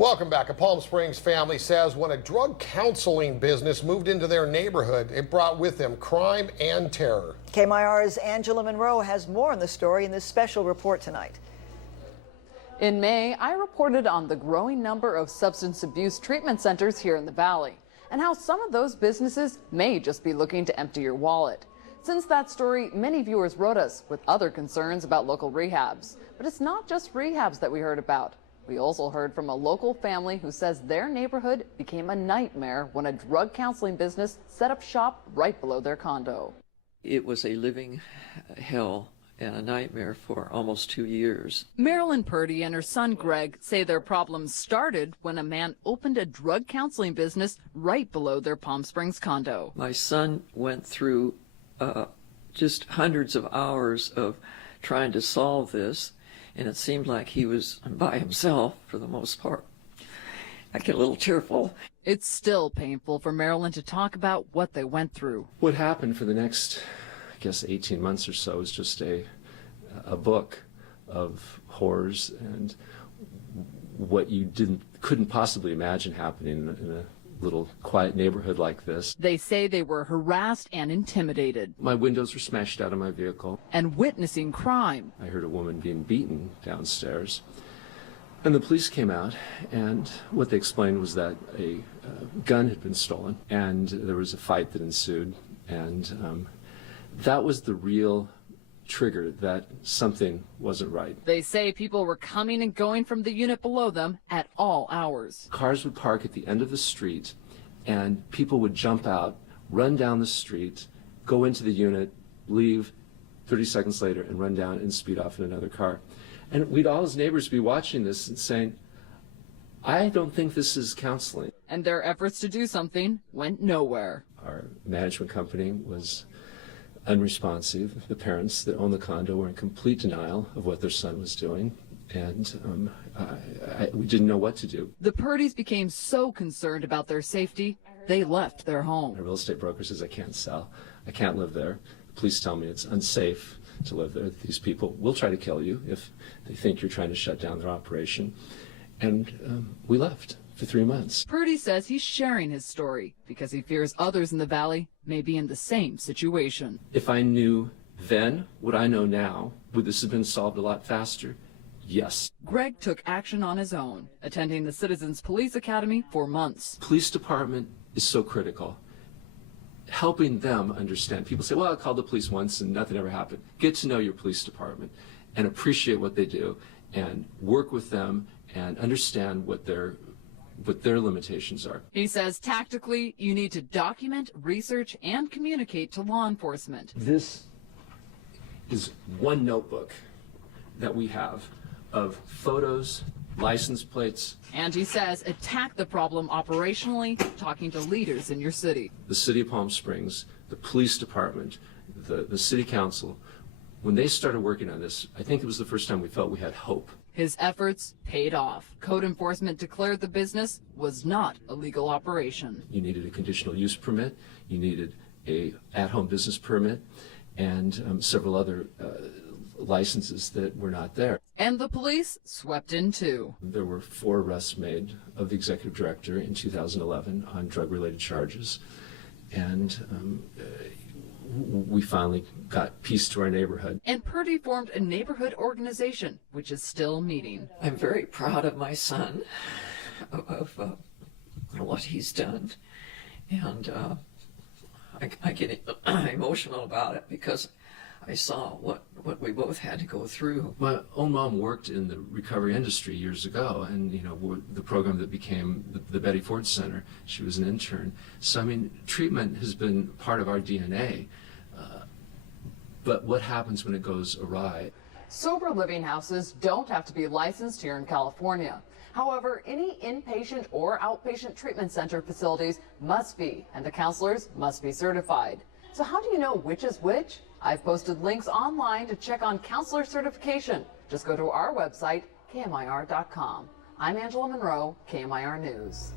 Welcome back. A Palm Springs family says when a drug counseling business moved into their neighborhood, it brought with them crime and terror. KMIR's Angela Monroe has more on the story in this special report tonight. In May, I reported on the growing number of substance abuse treatment centers here in the Valley and how some of those businesses may just be looking to empty your wallet. Since that story, many viewers wrote us with other concerns about local rehabs. But it's not just rehabs that we heard about. We also heard from a local family who says their neighborhood became a nightmare when a drug counseling business set up shop right below their condo. It was a living hell and a nightmare for almost 2 years. Marilyn Purdy and her son Greg say their problems started when a man opened a drug counseling business right below their Palm Springs condo. My son went through just hundreds of hours of trying to solve this, and it seemed like he was by himself for the most part. I get a little tearful. It's still painful for Marilyn to talk about what they went through. What happened for the next, I guess, 18 months or so is just a book of horrors and what you couldn't possibly imagine happening in a little quiet neighborhood like this. They say they were harassed and intimidated. My windows were smashed out of my vehicle. And witnessing crime. I heard a woman being beaten downstairs. And the police came out, and what they explained was that a gun had been stolen, and there was a fight that ensued, and that was the real trigger that something wasn't right. They say people were coming and going from the unit below them at all hours. Cars would park at the end of the street, and people would jump out, run down the street, go into the unit, leave 30 seconds later, and run down and speed off in another car. And we'd all as neighbors be watching this and saying, I don't think this is counseling. And their efforts to do something went nowhere. Our management company was unresponsive. The parents that owned the condo were in complete denial of what their son was doing, and we didn't know what to do. The Purdys became so concerned about their safety, they left their home. A real estate broker says, I can't sell. I can't live there. The police tell me it's unsafe to live there. These people will try to kill you if they think you're trying to shut down their operation. And we left for 3 months. Purdy says he's sharing his story because he fears others in the Valley may be in the same situation. If I knew then what I know now, would this have been solved a lot faster? Yes. Greg took action on his own, attending the Citizens Police Academy for months. Police department is so critical. Helping them understand. People say, well, I called the police once and nothing ever happened. Get to know your police department and appreciate what they do and work with them and understand what their limitations are. He says tactically, you need to document, research, and communicate to law enforcement. This is one notebook that we have of photos, license plates. And he says attack the problem operationally, talking to leaders in your city. The city of Palm Springs, the police department, the city council, when they started working on this, I think it was the first time we felt we had hope. His efforts paid off. Code enforcement declared the business was not a legal operation. You needed a conditional use permit, you needed a at-home business permit, and several other licenses that were not there. And the police swept in too. There were 4 arrests made of the executive director in 2011 on drug-related charges, and we finally got peace to our neighborhood. And Purdy formed a neighborhood organization, which is still meeting. I'm very proud of my son, of what he's done, and I get emotional about it because I saw what we both had to go through. My own mom worked in the recovery industry years ago, and the program that became the Betty Ford Center, she was an intern. So I mean, treatment has been part of our DNA. But what happens when it goes awry? Sober living houses don't have to be licensed here in California. However, any inpatient or outpatient treatment center facilities must be, and the counselors must be certified. So how do you know which is which? I've posted links online to check on counselor certification. Just go to our website, KMIR.com. I'm Angela Monroe, KMIR News.